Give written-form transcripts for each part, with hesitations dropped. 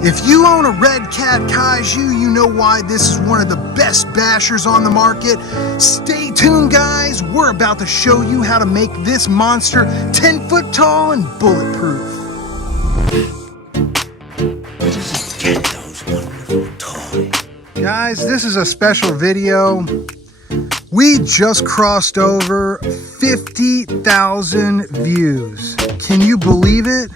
If you own a Redcat KAIJU, you know why this is one of the best bashers on the market. Stay tuned, guys. We're about to show you how to make this monster 10 foot tall and bulletproof. Get those wonderful toys. Guys, this is a special video. We just crossed over 50,000 views. Can you believe it?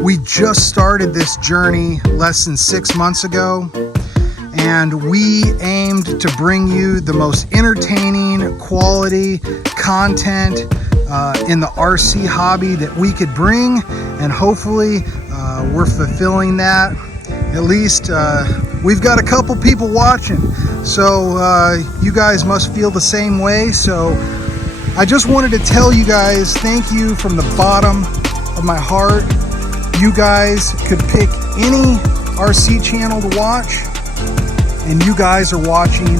We just started this journey less than 6 months ago, and we aimed to bring you the most entertaining quality content in the RC hobby that we could bring, and hopefully we're fulfilling that. At least we've got a couple people watching, so you guys must feel the same way. So I just wanted to tell you guys thank you from the bottom of my heart. You guys could pick any RC channel to watch, and you guys are watching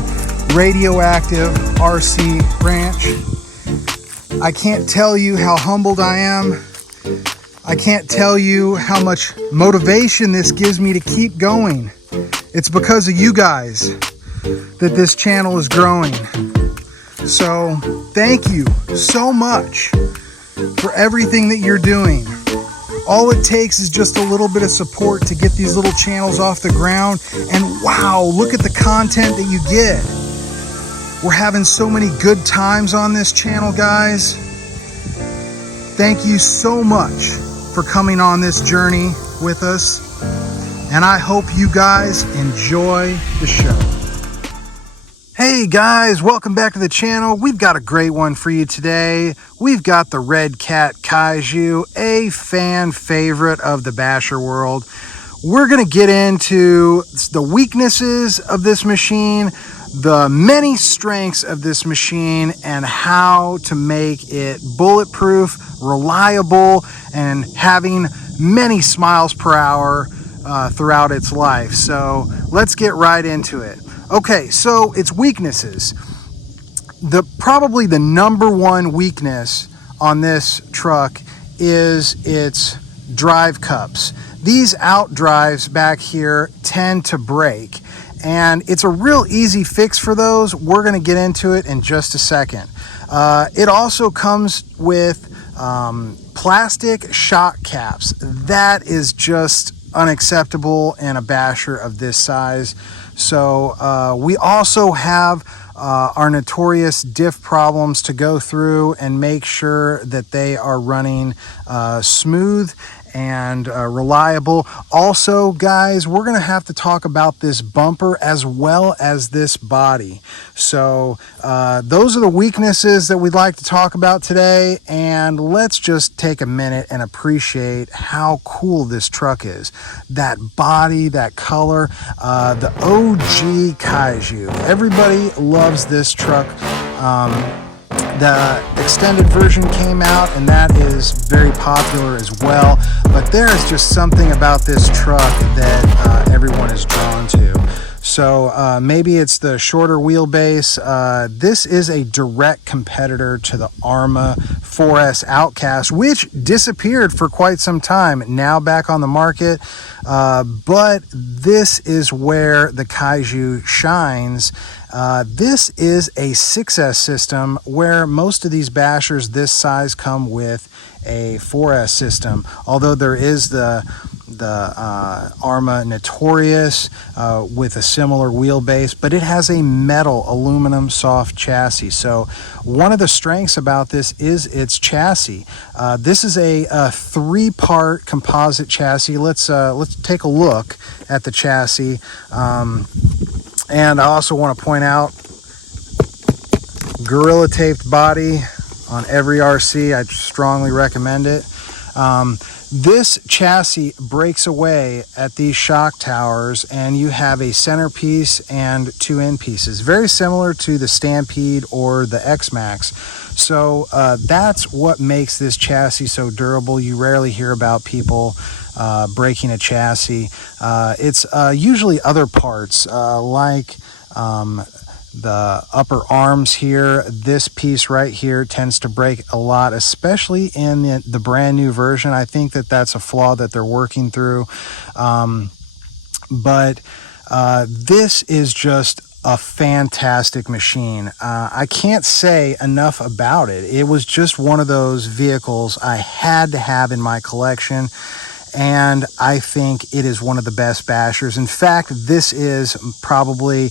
Radioactive RC Ranch. I can't tell you how humbled I am. I can't tell you how much motivation this gives me to keep going. It's because of you guys that this channel is growing. So thank you so much for everything that you're doing. All it takes is just a little bit of support to get these little channels off the ground. And wow, look at the content that you get. We're having so many good times on this channel, guys. Thank you so much for coming on this journey with us. And I hope you guys enjoy the show. Hey guys, welcome back to the channel. We've got a great one for you today. We've got the Redcat KAIJU, a fan favorite of the basher world. We're gonna get into the weaknesses of this machine, the many strengths of this machine, and how to make it bulletproof, reliable, and having many smiles per hour throughout its life. So let's get right into it. Okay, so its weaknesses. Probably the number one weakness on this truck is its drive cups. These out drives back here tend to break, and it's a real easy fix for those. We're gonna get into it in just a second. It also comes with plastic shock caps. That is just unacceptable in a basher of this size. So we also have our notorious diff problems to go through and make sure that they are running smooth and reliable. Also, guys, we're gonna have to talk about this bumper as well as this body. So those are the weaknesses that we'd like to talk about today, and let's just take a minute and appreciate how cool this truck is. That body, that color, the OG KAIJU. Everybody loves this truck. The extended version came out, and that is very popular as well, but there is just something about this truck that everyone is drawn to. So maybe it's the shorter wheelbase. This is a direct competitor to the Arrma 4S Outcast, which disappeared for quite some time, now back on the market. But this is where the KAIJU shines. This is a 6S system, where most of these bashers this size come with a 4S system, although there is the Arrma Notorious with a similar wheelbase, but it has a metal aluminum soft chassis. So one of the strengths about this is its chassis. This is a 3-part composite chassis. Let's take a look at the chassis. And I also want to point out, Gorilla taped body on every RC. I strongly recommend it. This chassis breaks away at these shock towers, and you have a centerpiece and 2 end pieces, very similar to the Stampede or the X-Max. So that's what makes this chassis so durable. You rarely hear about people breaking a chassis. It's usually other parts like the upper arms here. This piece right here tends to break a lot, especially in the brand new version. I think that that's a flaw that they're working through. but this is just a fantastic machine. I can't say enough about it. It was just one of those vehicles I had to have in my collection, and I think it is one of the best bashers. In fact, this is probably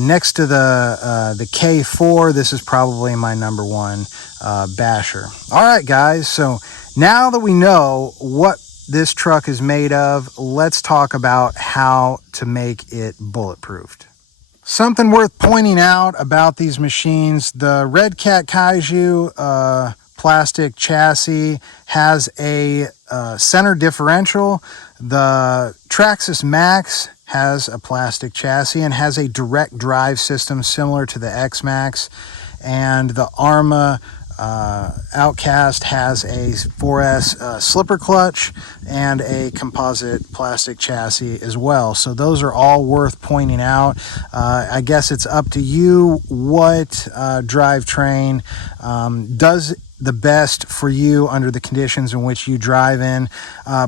next to the K4, this is probably my number one basher. All right, guys, so now that we know what this truck is made of, let's talk about how to make it bulletproofed. Something worth pointing out about these machines, the Redcat KAIJU plastic chassis has a center differential. The Traxxas Max has a plastic chassis and has a direct drive system similar to the X-Max, and the Arma Outcast has a 4S slipper clutch and a composite plastic chassis as well. So those are all worth pointing out. I guess it's up to you what drivetrain does the best for you under the conditions in which you drive in.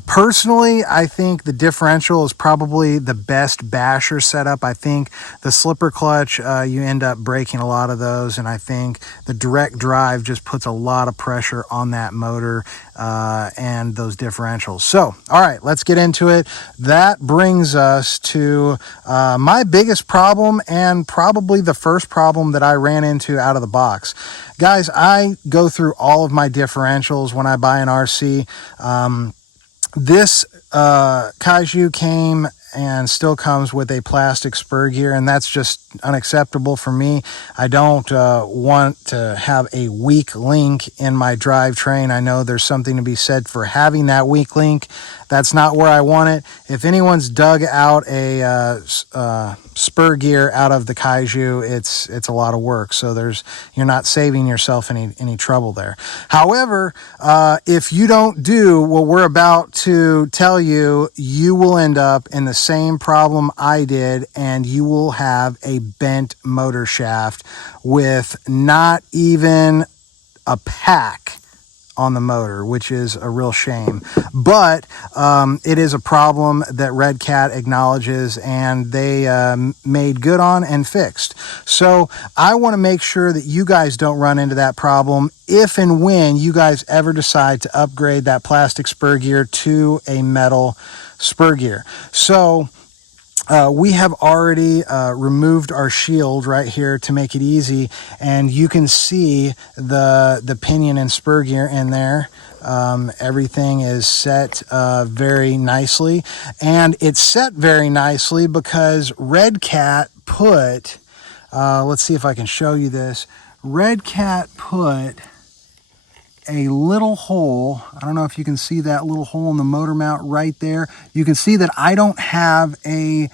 Personally, I think the differential is probably the best basher setup. I think the slipper clutch, you end up breaking a lot of those, and I think the direct drive just puts a lot of pressure on that motor and those differentials. So, all right, let's get into it. That brings us to my biggest problem, and probably the first problem that I ran into out of the box. Guys, I go through all of my differentials when I buy an RC. This KAIJU came and still comes with a plastic spur gear, and that's just unacceptable for me. I don't want to have a weak link in my drivetrain. I know there's something to be said for having that weak link. That's not where I want it. If anyone's dug out a spur gear out of the KAIJU, it's a lot of work. So you're not saving yourself any trouble there. However, if you don't do what we're about to tell you, you will end up in the same problem I did, and you will have a bent motor shaft with not even a pack on the motor, which is a real shame. But it is a problem that Redcat acknowledges, and they made good on and fixed. So I want to make sure that you guys don't run into that problem if and when you guys ever decide to upgrade that plastic spur gear to a metal spur gear. So we have already removed our shield right here to make it easy, and you can see the pinion and spur gear in there. Everything is set very nicely, and it's set very nicely because Redcat put, let's see if I can show you this, Redcat put a little hole. I don't know if you can see that little hole in the motor mount right there. You can see that I don't have a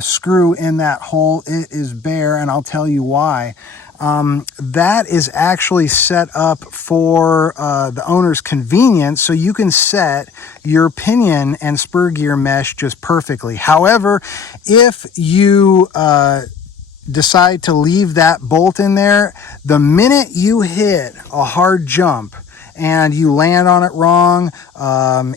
screw in that hole. It is bare, and I'll tell you why. That is actually set up for the owner's convenience, so you can set your pinion and spur gear mesh just perfectly. However, if you decide to leave that bolt in there, the minute you hit a hard jump and you land on it wrong,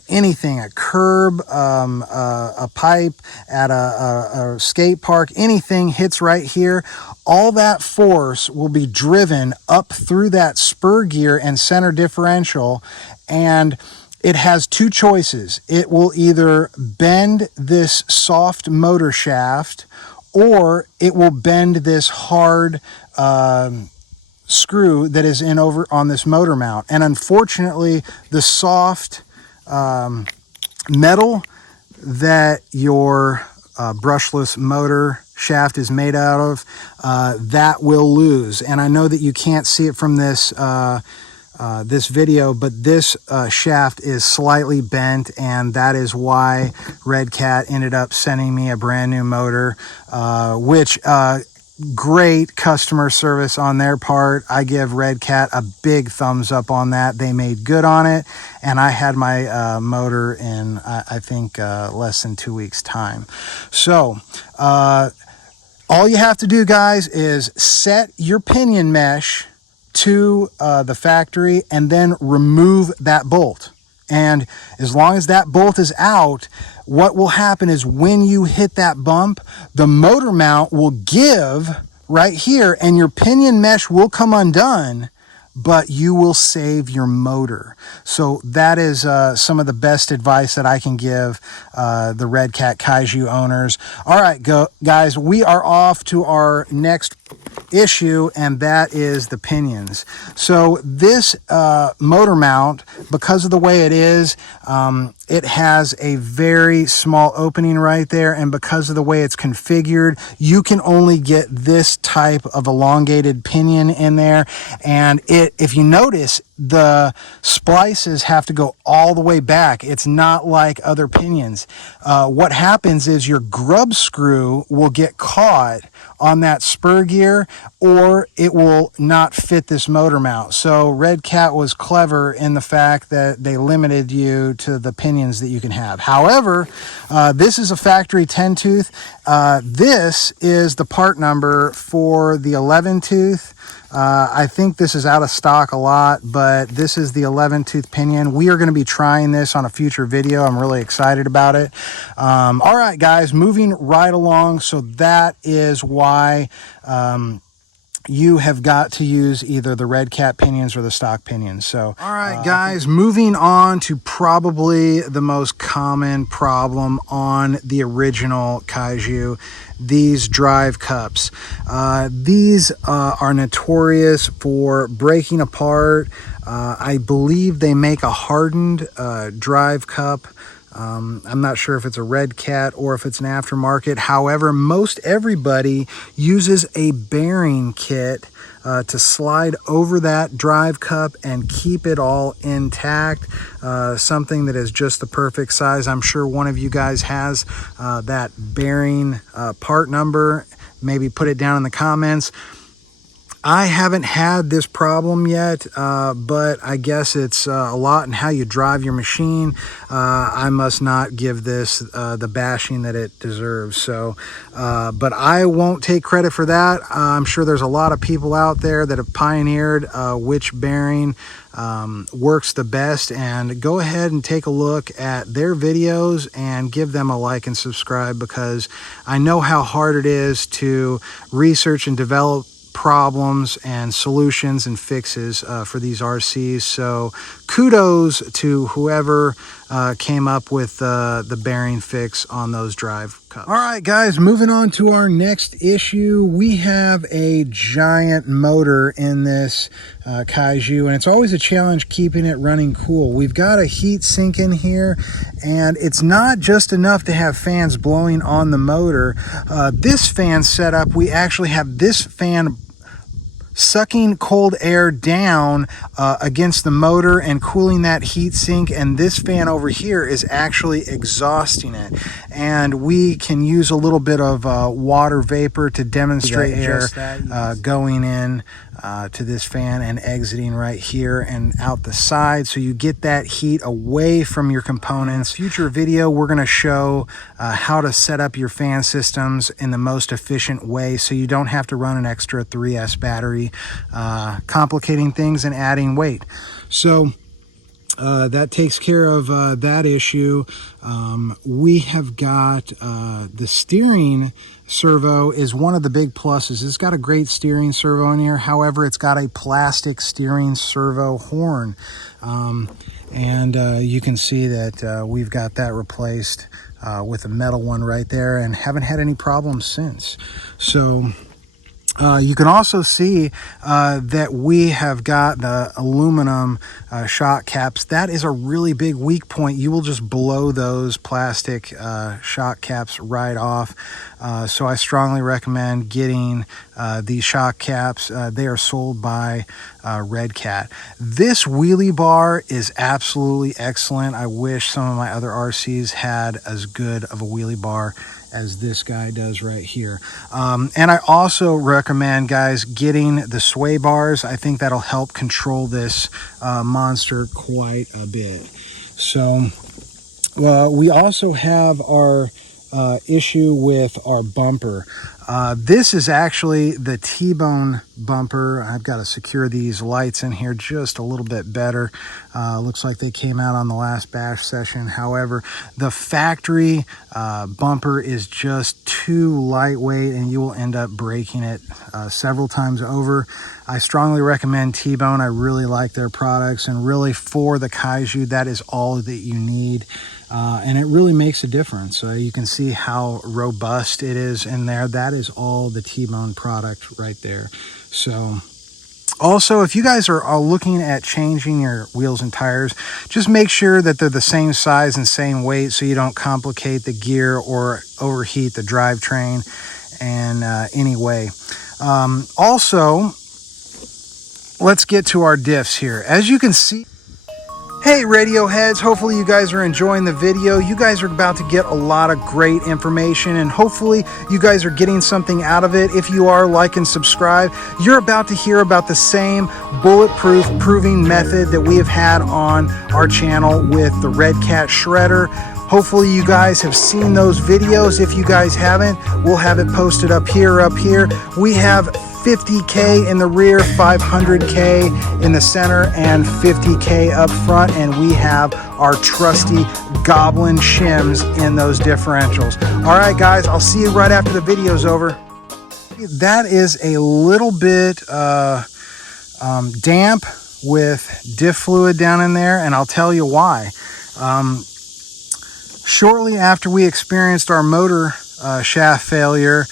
anything, a curb, a pipe at a skate park, anything hits right here, all that force will be driven up through that spur gear and center differential, and it has two choices. It will either bend this soft motor shaft, or it will bend this hard screw that is in over on this motor mount. And unfortunately, the soft metal that your brushless motor shaft is made out of, that will lose. And I know that you can't see it from this this video, but this shaft is slightly bent, and that is why Redcat ended up sending me a brand new motor, which great customer service on their part. I give Redcat a big thumbs up on that. They made good on it, and I had my motor in I think less than 2 weeks time. So all you have to do, guys, is set your pinion mesh to the factory and then remove that bolt. And as long as that bolt is out, what will happen is when you hit that bump, the motor mount will give right here and your pinion mesh will come undone, but you will save your motor. So that is some of the best advice that I can give the Redcat KAIJU owners. All right, guys, we are off to our next issue, and that is the pinions. So this motor mount, because of the way it is, it has a very small opening right there, and because of the way it's configured, you can only get this type of elongated pinion in there. And if you notice, the splices have to go all the way back. It's not like other pinions. What happens is your grub screw will get caught on that spur gear, or it will not fit this motor mount. So Redcat was clever in the fact that they limited you to the pinions that you can have. However, this is a factory 10 tooth. This is the part number for the 11 tooth. I think this is out of stock a lot, but this is the 11 tooth pinion. We are going to be trying this on a future video. I'm really excited about it. All right, guys, moving right along. So that is why you have got to use either the Redcat pinions or the stock pinions. So, all right, guys, moving on to probably the most common problem on the original KAIJU, these drive cups. These are notorious for breaking apart. I believe they make a hardened drive cup. I'm not sure if it's a Redcat or if it's an aftermarket. However, most everybody uses a bearing kit to slide over that drive cup and keep it all intact. Something that is just the perfect size. I'm sure one of you guys has that bearing part number. Maybe put it down in the comments. I haven't had this problem yet, but I guess it's a lot in how you drive your machine. I must not give this the bashing that it deserves. So, but I won't take credit for that. I'm sure there's a lot of people out there that have pioneered which bearing works the best, and go ahead and take a look at their videos and give them a like and subscribe, because I know how hard it is to research and develop problems and solutions and fixes for these RCs. So kudos to whoever came up with the bearing fix on those drive cups. All right, guys, moving on to our next issue. We have a giant motor in this KAIJU, and it's always a challenge keeping it running cool. We've got a heat sink in here, and it's not just enough to have fans blowing on the motor. This fan setup, we actually have this fan sucking cold air down against the motor and cooling that heat sink, and this fan over here is actually exhausting it. And we can use a little bit of water vapor to demonstrate air going in to this fan and exiting right here and out the side, so you get that heat away from your components. Future video, we're going to show how to set up your fan systems in the most efficient way, so you don't have to run an extra 3S battery, complicating things and adding weight. So that takes care of that issue. We have got the steering servo is one of the big pluses. It's got a great steering servo in here. However, it's got a plastic steering servo horn. And you can see that we've got that replaced with a metal one right there, and haven't had any problems since. So you can also see that we have got the aluminum shock caps. That is a really big weak point. You will just blow those plastic shock caps right off. So I strongly recommend getting these shock caps. They are sold by Redcat. This wheelie bar is absolutely excellent. I wish some of my other RCs had as good of a wheelie bar as this guy does right here. And I also recommend, guys, getting the sway bars. I think that'll help control this monster quite a bit. So we also have our issue with our bumper. This is actually the T-bone bumper. I've got to secure these lights in here just a little bit better. Looks like they came out on the last bash session. However, the factory bumper is just too lightweight and you will end up breaking it several times over. I strongly recommend T-bone. I really like their products, and really for the Kaiju, that is all that you need. And it really makes a difference. You can see how robust it is in there. That is all the T-bone product right there. So also, if you guys are looking at changing your wheels and tires, just make sure that they're the same size and same weight so you don't complicate the gear or overheat the drivetrain in any way. Also, let's get to our diffs here. As you can see, hey radio heads, hopefully you guys are enjoying the video. You guys are about to get a lot of great information, and hopefully you guys are getting something out of it. If you are, like and subscribe. You're about to hear about the same bulletproof proving method that we have had on our channel with the Redcat shredder. Hopefully you guys have seen those videos. If you guys haven't, we'll have it posted up here. We have 50K in the rear, 500K in the center, and 50K up front, and we have our trusty Goblin shims in those differentials. All right, guys, I'll see you right after the video's over. That is a little bit damp with diff fluid down in there, and I'll tell you why. Shortly after we experienced our motor shaft failure,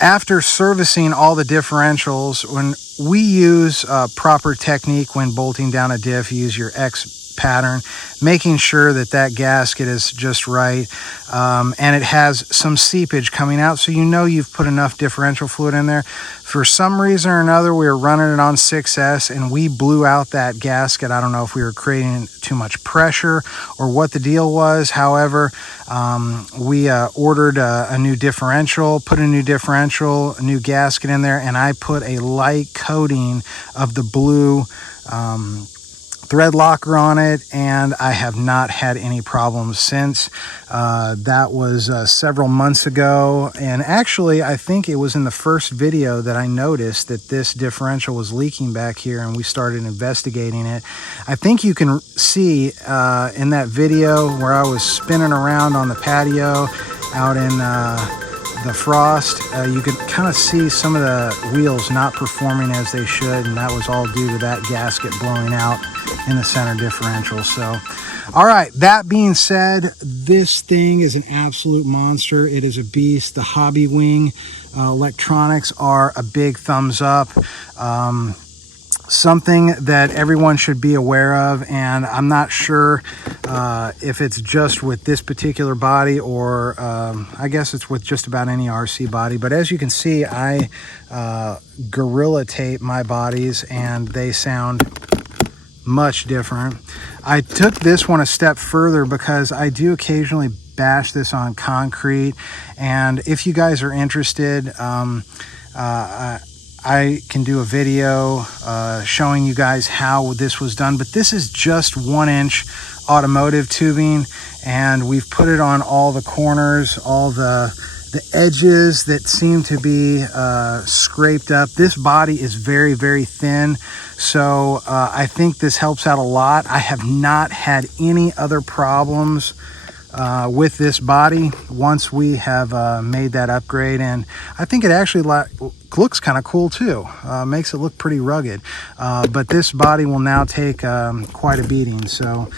after servicing all the differentials, when we use proper technique when bolting down a diff, you use your X pattern, making sure that that gasket is just right, and it has some seepage coming out, so you know you've put enough differential fluid in there. For some reason or another, we were running it on 6S and we blew out that gasket. I don't know if we were creating too much pressure or what the deal was. However, we ordered a new differential, put a new differential, a new gasket in there, and I put a light coating of the blue thread locker on it, and I have not had any problems since. That was several months ago, and actually I think it was in the first video that I noticed that this differential was leaking back here, and we started investigating it. I think you can see in that video where I was spinning around on the patio out in the frost, you could kind of see some of the wheels not performing as they should, and that was all due to that gasket blowing out in the center differential. So, all right, that being said, this thing is an absolute monster. It is a beast. The Hobby Wing electronics are a big thumbs up. Something that everyone should be aware of, and I'm not sure if it's just with this particular body or I guess it's with just about any RC body, but as you can see, I Gorilla tape my bodies and they sound much different. I took this one a step further because I do occasionally bash this on concrete, and if you guys are interested, I can do a video showing you guys how this was done, but this is just 1-inch automotive tubing, and we've put it on all the corners, all the edges that seem to be scraped up. This body is very, very thin, so I think this helps out a lot. I have not had any other problems with this body once we have made that upgrade, and I think it actually looks kind of cool too. Makes it look pretty rugged, but this body will now take quite a beating. So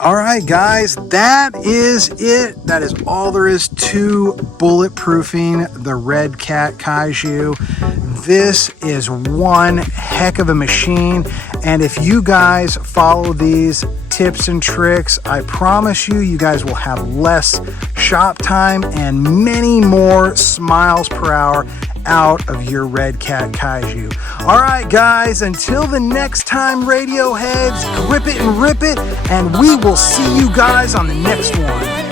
all right, guys, that is it. That is all there is to bulletproofing the Redcat KAIJU. This is one heck of a machine, and if you guys follow these tips and tricks, I promise you guys will have less shop time and many more miles per hour out of your Redcat KAIJU. All right, guys, until the next time, Radioheads, grip it and rip it, and we will see you guys on the next one.